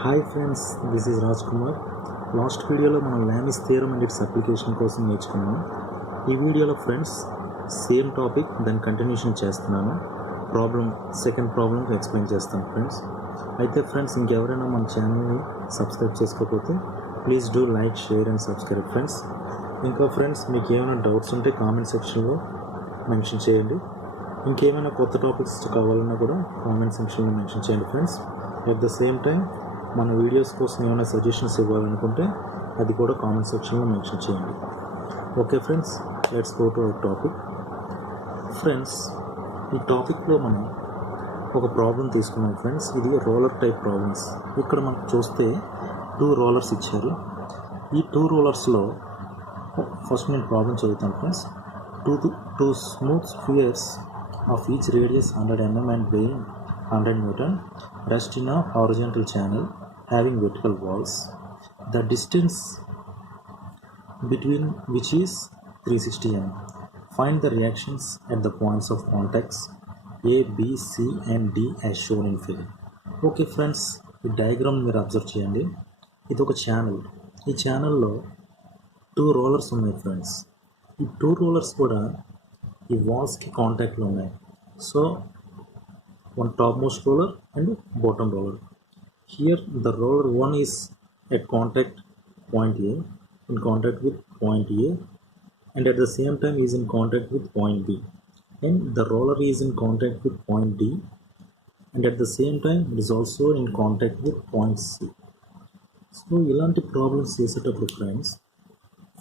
Hi friends, this is Raj Kumar. లాస్ట్ వీడియోలో మనం Lami's theorem and it's application కోసం నేర్చుకున్నాం. ఈ వీడియోలో ఫ్రెండ్స్ సేమ్ టాపిక్ దాని కంటిన్యూషన్ చేస్తున్నాను. సెకండ్ ప్రాబ్లం ఎక్స్ప్లెయిన్ చేస్తాను ఫ్రెండ్స్. అయితే ఫ్రెండ్స్, ఇంకెవరైనా మన ఛానల్ని సబ్స్క్రైబ్ చేసుకోకపోతే please do like, share and subscribe friends. ఇంకా ఫ్రెండ్స్, మీకు ఏమైనా డౌట్స్ ఉంటే కామెంట్ సెక్షన్లో మెన్షన్ చేయండి. ఇంకేమైనా కొత్త టాపిక్స్ కావాలన్నా కూడా కామెంట్ సెక్షన్లో మెన్షన్ చేయండి friends. At the same time మన వీడియోస్ కోసం ఏమైనా సజెషన్స్ ఇవ్వాలనుకుంటే అది కూడా కామెంట్ సెక్షన్లో మెన్షన్ చేయండి. Okay friends, let's go to our topic. Friends, ఈ టాపిక్లో మనం ఒక ప్రాబ్లం తీసుకున్నాం ఫ్రెండ్స్. ఇది రోలర్ టైప్ ప్రాబ్లమ్స్. ఇక్కడ మనం చూస్తే 2 రోలర్స్ ఇచ్చారు. ఈ 2 రోలర్స్లో ఫస్ట్ నేను ప్రాబ్లం చదువుతాను friends. Two smooth spheres of each radius 100 mm and weighing 100 Newton rest in a horizontal channel having vertical walls. The distance between which is 360 mm. Find the reactions at the points of contacts A, B, C and D as shown in figure. Okay friends, ఈ డయాగ్రామ్ మీరు అబ్జర్వ్ చేయండి. ఇది ఒక ఛానల్. ఈ ఛానల్లో 2 రోలర్స్ ఉన్నాయి ఫ్రెండ్స్. ఈ 2 రోలర్స్ కూడా ఈ వాల్స్కి కాంటాక్ట్లో ఉన్నాయి. So one topmost roller and bottom roller. Here the roller 1 is at contact point A, in contact with point A, and at the same time is in contact with point B, and the roller is in contact with point D, and at the same time it is also in contact with point C. So ఇలాంటి ప్రాబ్లమ్స్ చేసేటప్పుడు friends,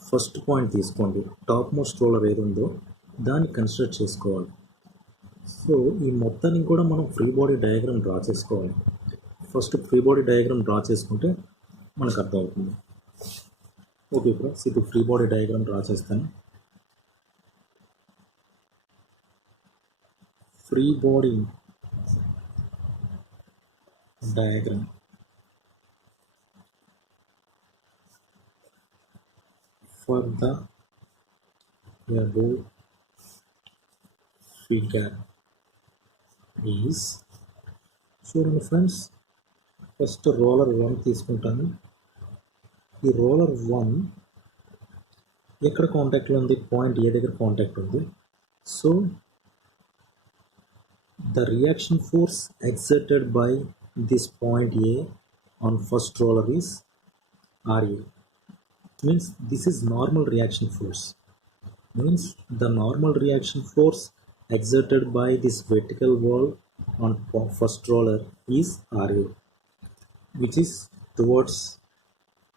first point తీసుకోండి. Top most roller ఏది ఉందో దాన్ని కన్సిడర్ చేసుకోవాలి. సో ఈ మొత్తాన్ని కూడా మనం ఫ్రీ బాడీ డయాగ్రామ్ డ్రా చేసుకోవాలి. First free body diagram draw చేసుకుంటే మనకు అర్థమవుతుంది. ఓకే ఫ్రెండ్స్, ఇప్పుడు ఫ్రీ బాడీ డయాగ్రామ్ డ్రా చేస్తాను. Free body diagram for the above figure is, చూడండి ఫ్రెండ్స్, ఫస్ట్ రోలర్ 1 తీసుకుంటాను. ఈ రోలర్ 1 ఎక్కడ కాంటాక్ట్లో ఉంది? పాయింట్ ఏ దగ్గర కాంటాక్ట్ ఉంది. So the reaction force exerted by this point A on first roller is RA. Means this is normal reaction force. Means the normal reaction force exerted by this vertical wall on first roller is RA, which is towards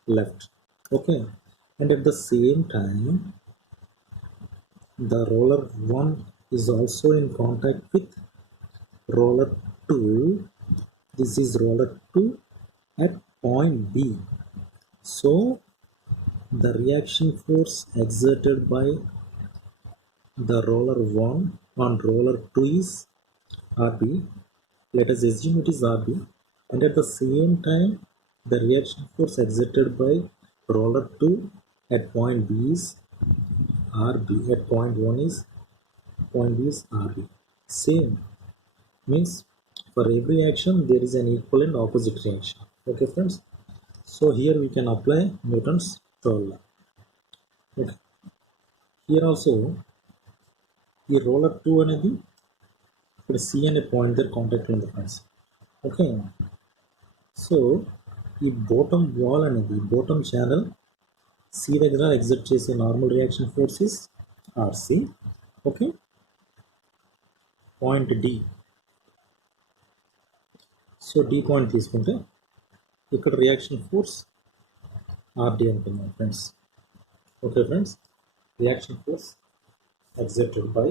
left. Okay, and at the same time the roller 1 is also in contact with roller 2. This is roller 2 at point B. So the reaction force exerted by the roller 1 on roller 2 is RB. Let us assume it is RB, and at the same time the reaction force exerted by roller 2 at point B is RB. At point B is RB. Same means for every action there is an equal and opposite reaction. Okay friends, so here we can apply Newton's third law. Okay, here also ఈ roller 2 అనేది ఇక్కడ C అనే point దగ్గర contact ఉంది friends. Okay, so ఈ bottom wall అనేది, bottom channel C దగ్గర exert చేసే normal reaction force is RC. Okay, point D, so D point తీసుకుంటే ఇక్కడ రియాక్షన్ ఫోర్స్ ఆర్డి అనుకుందాం friends. Okay friends, reaction force exerted by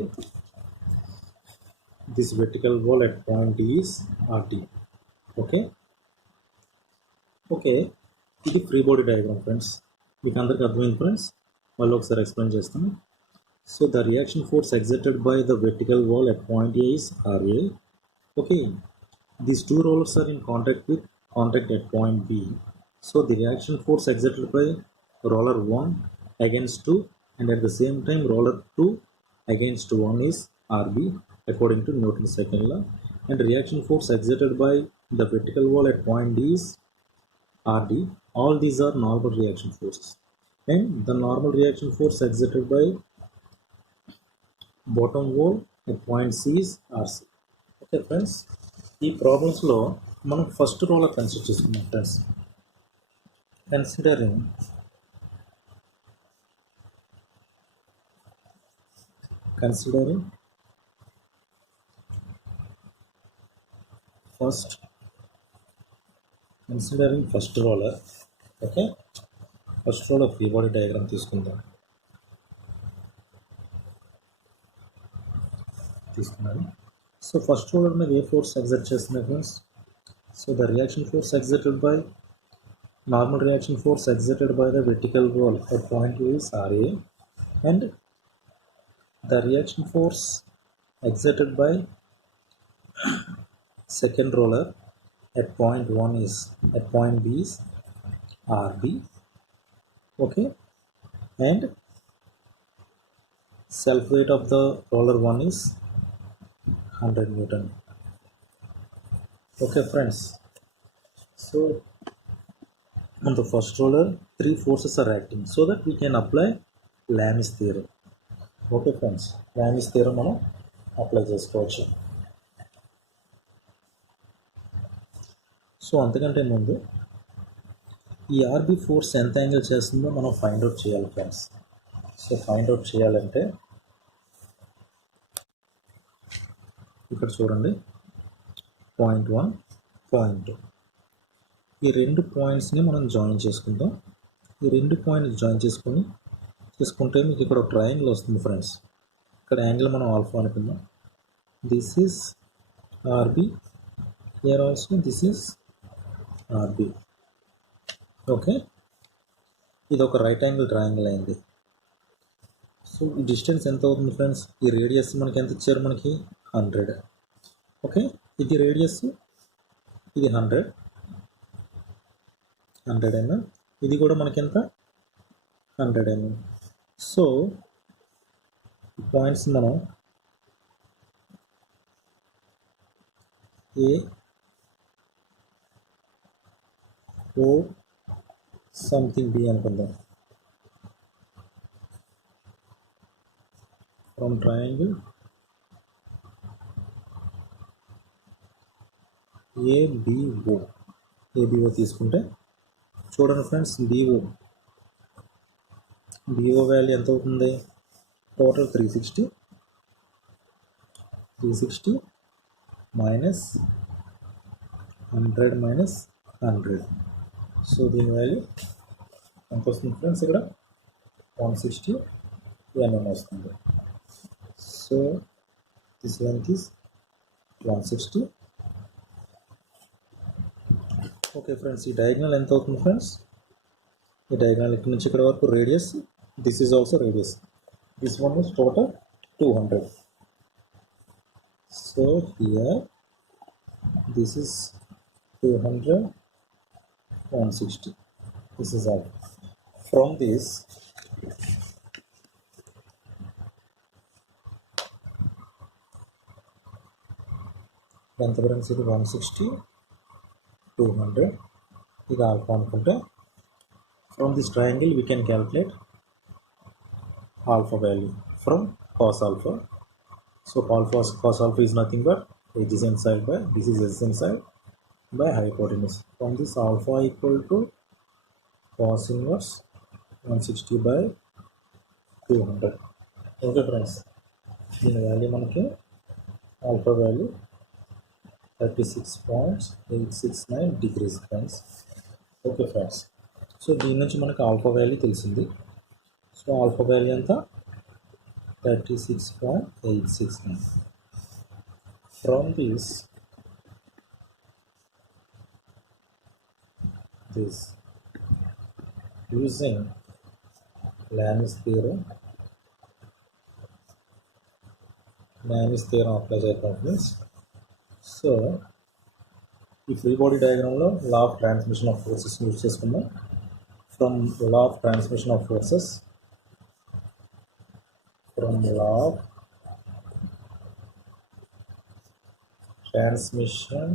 this vertical wall at point D is RD. Okay, ఇది free body diagram friends. మీకు అందరికీ అర్థమైంది ఫ్రెండ్స్, మళ్ళీ ఒకసారి ఎక్స్ప్లెయిన్ చేస్తాను. So the reaction force exerted by the vertical wall at point A is RA. Okay, these 2 rollers are in contact at point B. So the reaction force exerted by roller 1 against 2, and at the same time roller 2 against 1 is RB according to Newton's second law, and reaction force exerted by the vertical wall at point D is RD. All these are normal reaction forces, and the normal reaction force exerted by bottom wall at point C is RC. Okay friends, ఈ ప్రాబ్లమ్స్లో మనం first roller consider చేసుకున్నాం friends. considering first roller. Okay, first roller free body diagram తీసుకున్నాను. So first roller మీద ఏ force exert చేస్తున్నాయి friends? So the reaction force exerted by normal reaction force exerted by the vertical wall at point A is RA, and the reaction force exerted by second roller at point B is RB. Okay, and self weight of the roller 1 is 100 Newton. Okay friends, so on the first roller 3 forces are acting so that we can apply Lami's theorem. Okay friends, Lami's theorem మనం అప్లై చేసుకోవచ్చు. సో అంతకంటే ముందు ఈ RB force ఎంత యాంగిల్ చేస్తుందో మనం find out చేయాలి friends. So find out చేయాలంటే ఇక్కడ చూడండి, పాయింట్ 1, పాయింట్ 2, ఈ రెండు పాయింట్స్ని మనం జాయిన్ చేసుకుందాం. ఈ రెండు పాయింట్స్ జాయిన్ చేసుకుంటే మీకు ఇక్కడ ఒక ట్రయాంగిల్ వస్తుంది ఫ్రెండ్స్. ఇక్కడ యాంగిల్ మనం ఆల్ఫా అనుకుందాం. This is RB, here also this is RB. Okay, ఇది ఒక రైట్ యాంగిల్ ట్రయాంగిల్ అయింది. సో ఈ డిస్టెన్స్ ఎంత అవుతుంది ఫ్రెండ్స్? ఈ రేడియస్ మనకి ఎంత ఇచ్చారు? మనకి 100. ఓకే, ఇది రేడియస్, ఇది 100 mm, ఇది కూడా మనకి ఎంత? 100 mm. సో పాయింట్స్ మనం ఏ ఓ సంథింగ్ బి అనుకుందాం. ఫ్రమ్ ట్రయాంగిల్ ఏబిఓ తీసుకుంటే చూడండి ఫ్రెండ్స్, బిఓ వాల్యూ ఎంత అవుతుంది? టోటల్ 360 మైనస్ 100 మైనస్ 100. సో దీని వాల్యూ ఎంత వస్తుంది ఫ్రెండ్స్? ఇక్కడ 160 mm వస్తుంది. So this length is 160. Okay friends, ఈ డయాగ్నల్ ఎంత అవుతుంది ఫ్రెండ్స్? ఈ డయాగ్నల్ ఇక్కడ నుంచి ఇక్కడ వరకు radius, this is also radius, this one is total 200. So here this is 200, 160. This is all. From this length difference is 160, 200. ఇది ఆల్ఫా అనుకుంటే from this triangle we can calculate alpha value from cos alpha. So cos alpha is nothing but adjacent side by this is adjacent side by hypotenuse. From this alpha equal to cos inverse 160 by 200. Okay friends, దీని value మనకి alpha value 36.869 degrees friends. Okay friends, so దీని నుంచి మనకు alpha value తెలిసింది. So alpha value ఎంత? 36.869. From this using Lami's theorem apply చేద్దాం friends. So ఈ free body డయాగ్రామ్లో law of transmission of forces use చేసుకుందాం. From law of transmission of forces, from law of transmission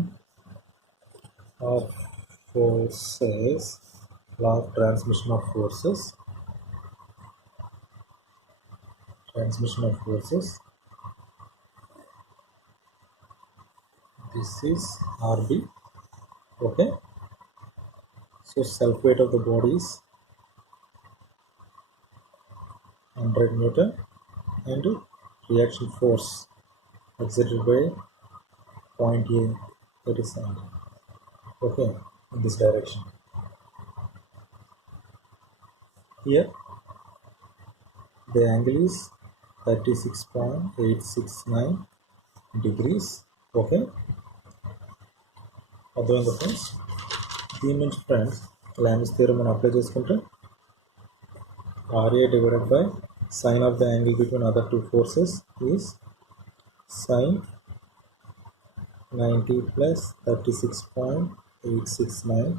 of forces, law of transmission of forces, this is RB. Okay, so self weight of the body is 100 Newton and reaction force exerted by point A, that is 70. Okay, in this direction. Here the angle is 36.869 degrees. Okay, అర్థమైంది ఫ్రెండ్స్. దీని నుంచి friends Lami's theorem మనం అప్లై చేసుకుంటే RA divided by sine of the angle between other two forces is sine 90 plus 36.869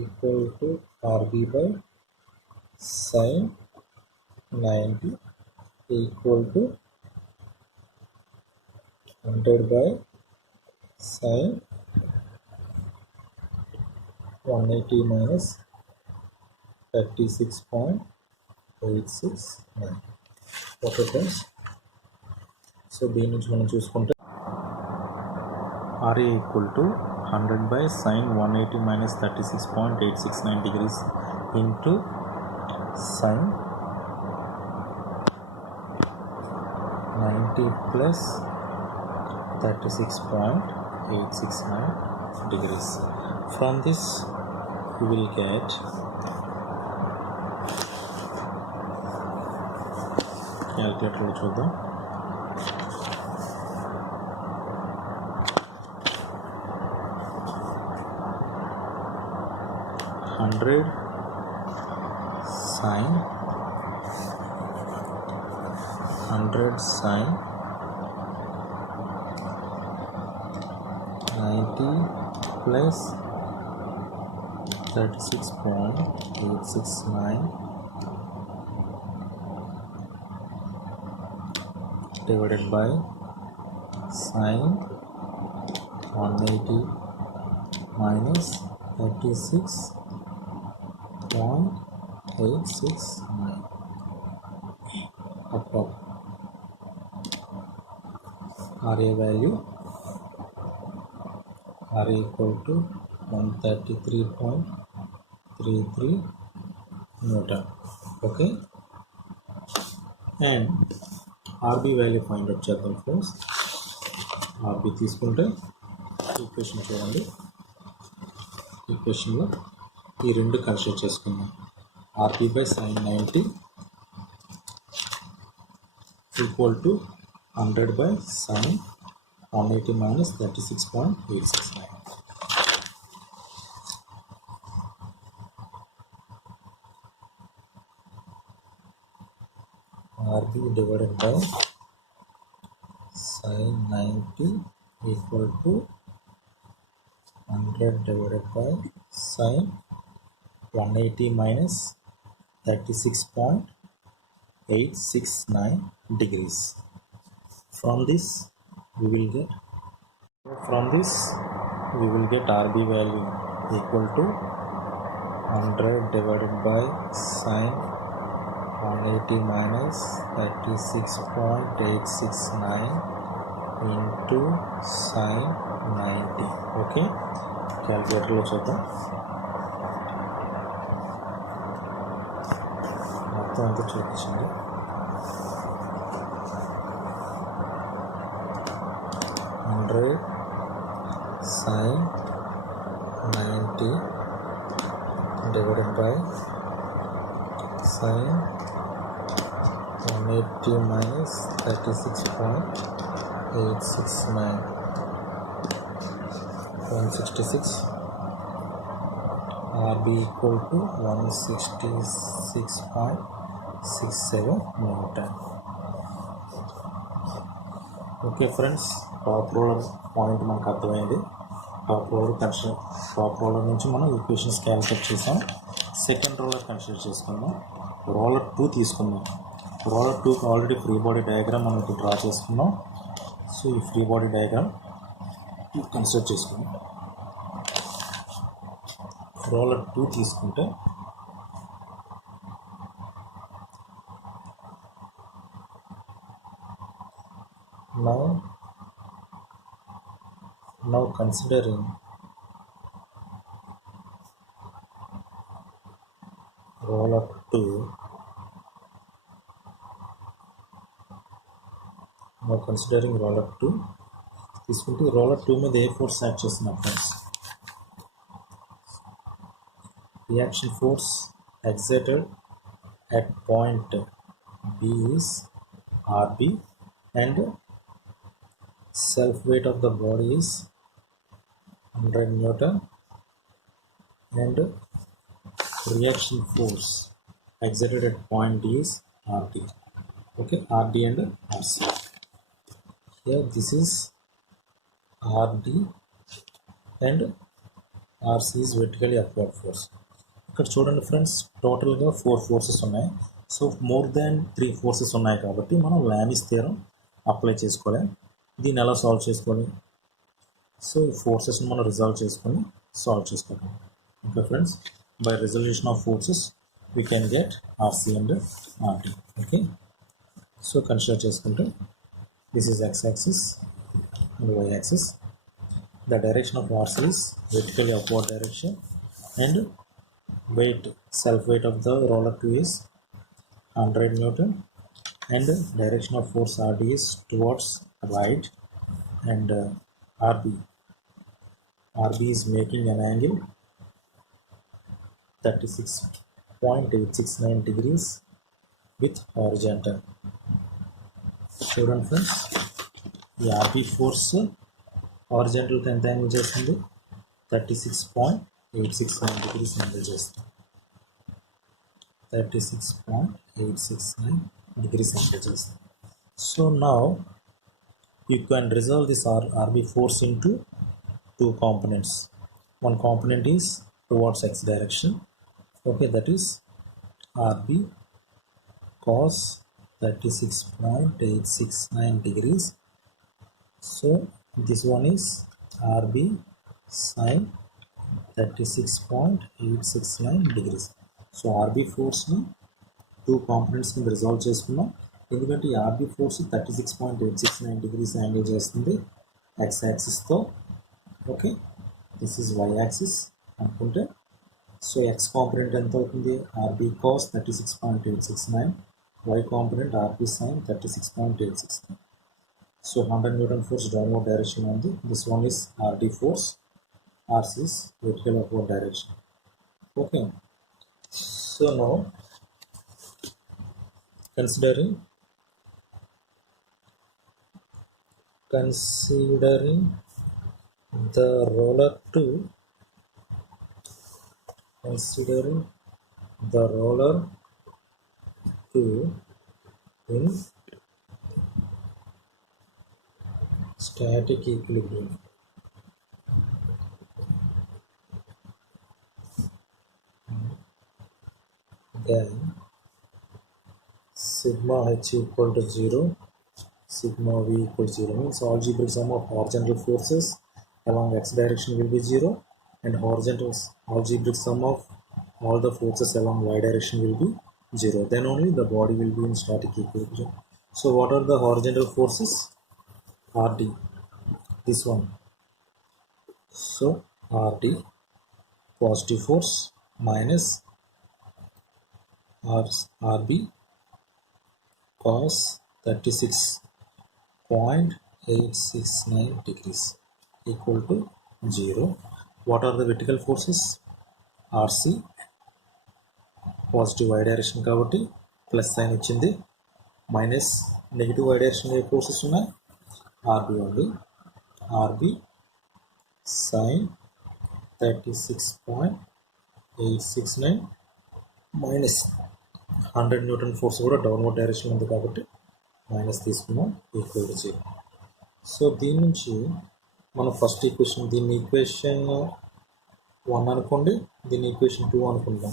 equal to RB by sine 90 equal to 100 by sine 180 minus 36.869. Okay friends, so దీని నుంచి మనం చూసుకుంటే RA equal to 100 by sine 180 minus 36.869 degrees into sine 90 plus 36.869 degrees. From this we will get calculator లో చూద్దాం. Hundred sine 90 plus 36.869 divided by sine 180 minus 36.869 up. RA value RA equal to 133.33 Newton. Okay, and RB value find out చేద్దాం friends. RB తీసుకుంటే ఈక్వేషన్ చూడండి, ఈక్వేషన్లో ఈ రెండు కన్సిడర్ చేసుకుందాం. RB by sin 90 equal to 100 by sin 180 minus 36.869. RB divided by sin 90 equal to 100 divided by sin 180 minus 36.869 degrees. From this we will get RB value equal to 100 divided by sin 180 minus 36.869 into sin 90. Okay, calculator లో చూద్దాం. మొత్తం అంతా చూపించండి. 100 sin 90 divided by sin 180 minus 36.869 166. RB equal to 166.67 Newton. Okay friends, top roller point మనకు అర్థమైంది. Top roller నుంచి మనం equations calculate చేసాం. సెకండ్ రోలర్ కన్సిడర్ చేసుకుందాం. రోలర్ 2 తీసుకుందాం. రోలర్ 2కి ఆల్రెడీ ఫ్రీ బాడీ డయాగ్రామ్ మనం ఇప్పుడు డ్రా చేసుకున్నాం. సో ఈ ఫ్రీ బాడీ డయాగ్రామ్ కన్సిడర్ చేసుకుని రోలర్ 2 తీసుకుంటే now considering roller 2, తీసుకుంటే రోలర్ 2 మీద ఏ ఫోర్స్ యాక్ట్ చేస్తున్నా friends, reaction force exerted at point B is RB and self weight of the body is 100 Newton and reaction force exerted at point D is RD. Okay, RD and RC. Here this is RD and RC is vertically upward force. ఇక్కడ చూడండి ఫ్రెండ్స్, టోటల్గా 4 ఫోర్సెస్ ఉన్నాయి. So more than 3 ఫోర్సెస్ ఉన్నాయి కాబట్టి మనం Lami's theorem apply చేసుకోవాలి. దీన్ని ఎలా సాల్వ్ చేసుకోవాలి? సో ఈ ఫోర్సెస్ని మనం రిజాల్వ్ చేసుకొని సాల్వ్ చేసుకోవాలి. Okay friends, by resolution of forces we can get RC and RT. Okay, so consider చేసుకుంటే this is X axis and Y axis. The direction of RC is vertically upward direction and weight, self weight of the roller 2 is 100 Newton and direction of force RD is towards right and RB is making an angle 36.869 degrees with horizontal. చూడండి ఫ్రెండ్స్, ఈ RB force హారిజాంటల్తో ఎంత యాంగిల్ చేస్తుంది? 36.869 degrees angle చేస్తుంది. 36.869 degrees angle చేస్తుంది. So now you can resolve this RB force into 2 components. One component is towards x direction. Okay, that is RB cos 36.869 degrees. So this one is RB sin 36.869 degrees. So RB ఫోర్స్ని 2 components కింద resolve చేసుకున్నాం. ఎందుకంటే ఈ RB force 36.869 degrees angle చేస్తుంది X యాక్సిస్తో. Okay, this is Y axis అనుకుంటే, so X component ఎంత అవుతుంది? RB cos 36.869, Y component RB sign 36.869. సో 100 Newton force downward direction ఉంది. This one is RD force, RC is vertical upward direction. Okay, so now considering the roller 2 in static equilibrium. Then sigma h equal to 0, sigma v equal to 0 means algebraic sum of horizontal forces along x direction will be 0 and algebraic sum of all the forces along y direction will be 0. Then only the body will be in static equilibrium. So what are the horizontal forces? RD, this one. So RD positive force minus RB cos 36.869 degrees equal to 0. What are the vertical forces? RC positive y direction కాబట్టి plus sign ఇచ్చింది, minus negative y direction ఏ forces ఉన్నాయి? RB ఉంది. RB sign 36.869 minus 100 Newton force కూడా downward direction ఉంది కాబట్టి మైనస్ తీసుకున్నాం, equal to 0. సో దీని నుంచి మనం ఫస్ట్ ఈక్వేషన్, దీన్ని ఈక్వేషన్ 1 అనుకోండి, దీన్ని ఈక్వేషన్ 2 అనుకుంటాం.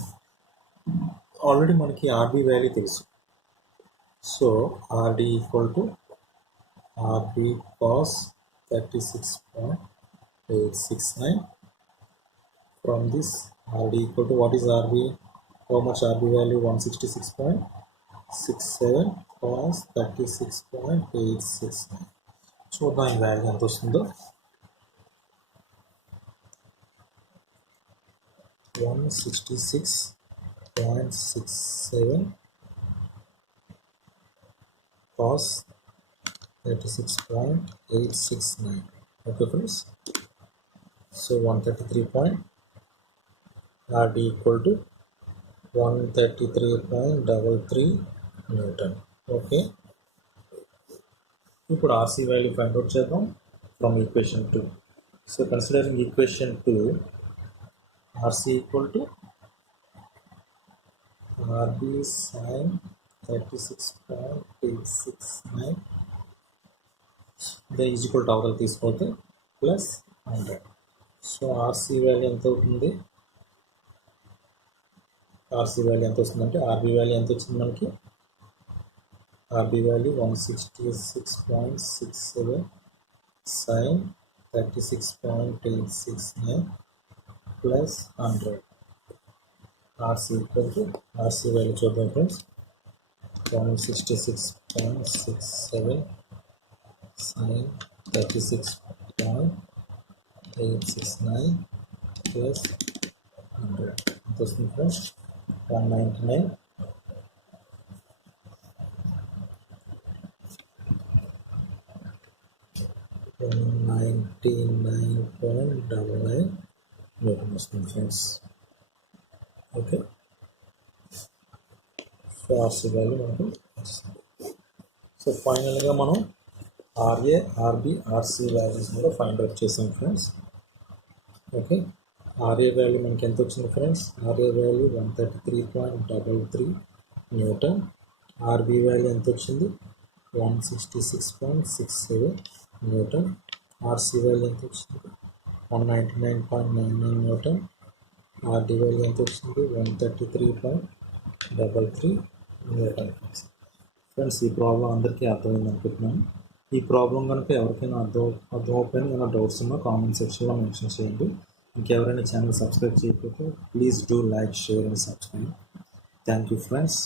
ఆల్రెడీ మనకి ఆర్బీ వాల్యూ తెలుసు. So RD equal to RB cos 36. 869. From this RD equal to what is RB? How much RB value? 166.67 cos 36.869. చూద్దాం ఈ వాల్యూ ఎంత వస్తుందో. 166.67 cos 36.869. Okay friends, so 133. RD equal to 133.33 Newton. Okay, ఇప్పుడు RC value find out చేద్దాం from equation 2. So considering equation 2, RC equal to RB sin 36.869 then is equal to అవతల తీసుకుంటే ప్లస్ 100. So RC value ఎంత అవుతుంది? RC వాల్యూ ఎంత వస్తుందంటే RB value ఎంత వచ్చింది మనకి? RB వాల్యూ 166.67 sin 36.869 plus 100. RC equal to RC value చూద్దాం ఫ్రెండ్స్. 166.67 sin 36.869 plus 100 ఎంత వస్తుంది ఫ్రెండ్స్? 199. 199.99 Newton వస్తుంది friends. Okay, so RC value మనకు వస్తుంది. సో ఫైనల్గా మనం RA, RB, RC వాల్యూస్ కూడా ఫైండ్ అవుట్ చేసాం ఫ్రెండ్స్. ఓకే, RA వాల్యూ మనకి ఎంత వచ్చింది friends? RA value 133.33 Newton. RB value ఎంత వచ్చింది? 166.67 న్యూటన్. RC వాల్యూ ఎంత వచ్చింది? 199.99 న్యూటన్. RD వాల్యూ ఎంత వచ్చింది? 133.33 న్యూటన్. ఫ్రెండ్స్, ఈ ప్రాబ్లం అందరికీ అర్థమైంది అనుకుంటున్నాను. ఈ ప్రాబ్లం కనుక ఎవరికైనా అర్థమైపోయినా ఏమైనా డౌట్స్ ఉన్నా కామెంట్ సెక్షన్లో మెన్షన్ చేయండి. ఇంకెవరైనా ఛానల్ సబ్స్క్రైబ్ చేయకపోతే please do like, share and subscribe. Thank you friends.